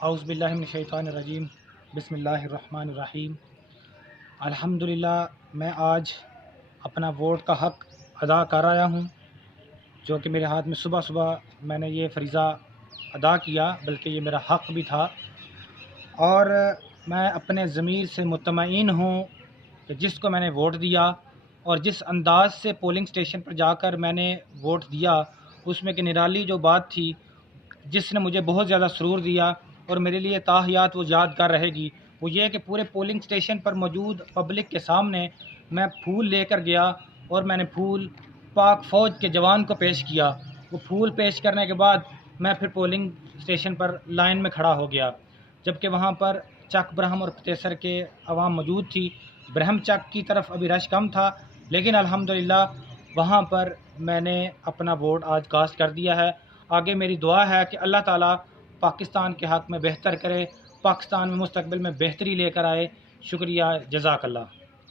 اعوذ باللہ من الشیطان الرجیم، بسم اللہ الرحمن الرحیم۔ الحمدللہ میں آج اپنا ووٹ کا حق ادا کر آیا ہوں، جو کہ میرے ہاتھ میں صبح صبح میں نے یہ فریضہ ادا کیا، بلکہ یہ میرا حق بھی تھا، اور میں اپنے ضمیر سے مطمئن ہوں کہ جس کو میں نے ووٹ دیا اور جس انداز سے پولنگ اسٹیشن پر جا کر میں نے ووٹ دیا، اس میں کہ نرالی جو بات تھی جس نے مجھے بہت زیادہ سرور دیا اور میرے لیے تاحیات وہ یادگار رہے گی، وہ یہ کہ پورے پولنگ اسٹیشن پر موجود پبلک کے سامنے میں پھول لے کر گیا اور میں نے پھول پاک فوج کے جوان کو پیش کیا۔ وہ پھول پیش کرنے کے بعد میں پھر پولنگ اسٹیشن پر لائن میں کھڑا ہو گیا، جبکہ وہاں پر چک برہم اور پتیسر کے عوام موجود تھی۔ برہم چک کی طرف ابھی رش کم تھا، لیکن الحمدللہ وہاں پر میں نے اپنا ووٹ آج کاسٹ کر دیا ہے۔ آگے میری دعا ہے کہ اللہ تعالیٰ پاکستان کے حق میں بہتر کرے، پاکستان میں مستقبل میں بہتری لے کر آئے۔ شکریہ، جزاک اللہ۔